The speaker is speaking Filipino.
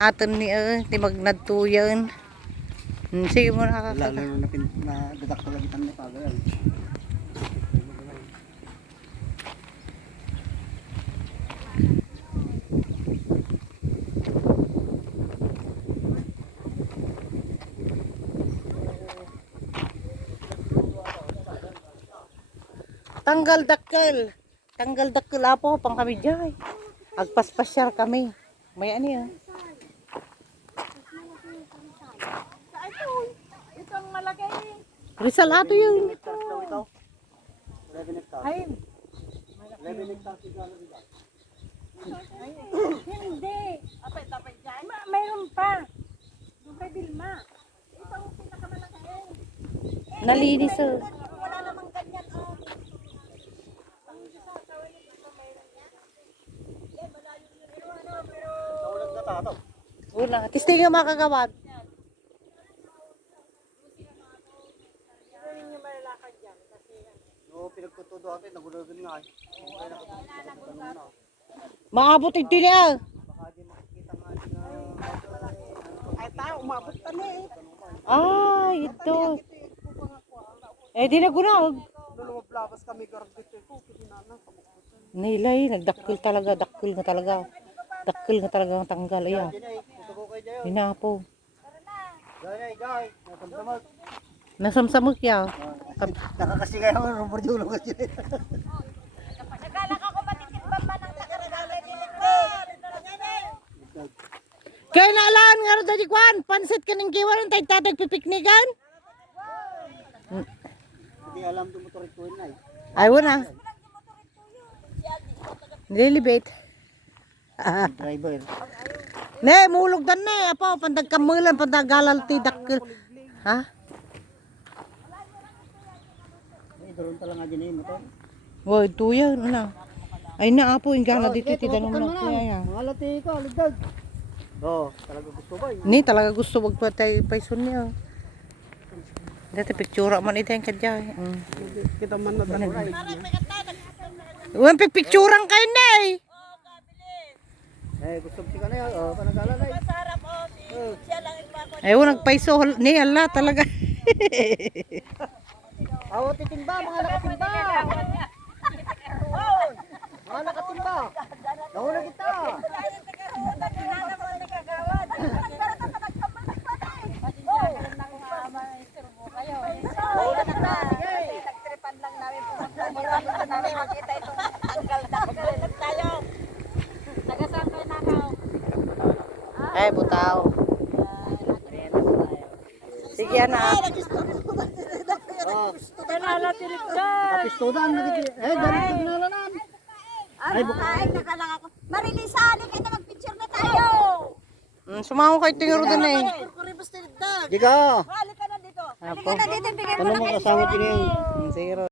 Aton ni di magnadtuyan. Sige mo nakakata. Lalo na dadak talaga tan mo tagay. Tanggal dakkel. Tanggal dakkel apo pang kami jay. Agpaspasyar kami. May ano yan? Ito ang malaki. Rizal ato yun. Ay, 11 hectares siguro dito. hindi. Apay dyan. Mayroon pa. Doon kay Bilma. Ito ang pinakamalaki. Nalinis Wala namang ganyan. Oh. Nawalag na tato. Una. Tisting nga makagawad. No, pinagtutudo natin, nagulogan nga eh. Maabot ito niya. Baka di makikita nga na Ay, tao, umabot pa na eh. Ah, ito. Eh di nagunag. lulumablabas kami garbito ko, kinana kabukutan. Nilay, nagdakil talaga, dakil nga talaga. Dakil nga talaga ang tanggal. Ayan. Gusto ko kayo dyan. Hinapo. Jay, nasamsamag. Nasamsamag ya. Nakakasi kayo ng rumor julo kasi. Nagkala ka ko matitimbang man ang takaragala ni Kaya naalaan nga rin dati kwan. Pansit ka ng kiwan. Tayo tatag pipiknikan. Hindi alam dumuturit ko na eh. Ay, wala. Nililibit. Driver. Ne, mulog dan ne. Apo, pandagkamulan, pandagalalti, dakil. Ha? Ay, doon pala nga dyan eh, motor. Wow, ito yan. Ano? Ay na, apo, yung gana dito. Titanong mo na. Kaya. Mga lati ka, ligdag. Oo, talaga gusto ba eh. Ni, talaga gusto wag pa tayo paisun niya. Dati pictura man ito yung kadya. Kita man na tanuray. Uwan picturean kayo na eh. Eh, gusto ka na yan. Oo, panagala na eh. Sarap o, siya lang ipako. Ay, nagpaiso. Ni, ala talaga. Awo, titimba, mga nakatimba. Mga nakatimba. Nahuna kita. Ay, butaw. Sige, anak. Kapistodan, eh, ganito ginalanan. Ay, nakalang ako. Marilisali kayo na mag-picture na tayo. Sumama kayo tinguro doon eh. Diga. Halika na dito. Apo. Halika na dito, bigay mo Ano na mo kayo. kasama din yung Zero.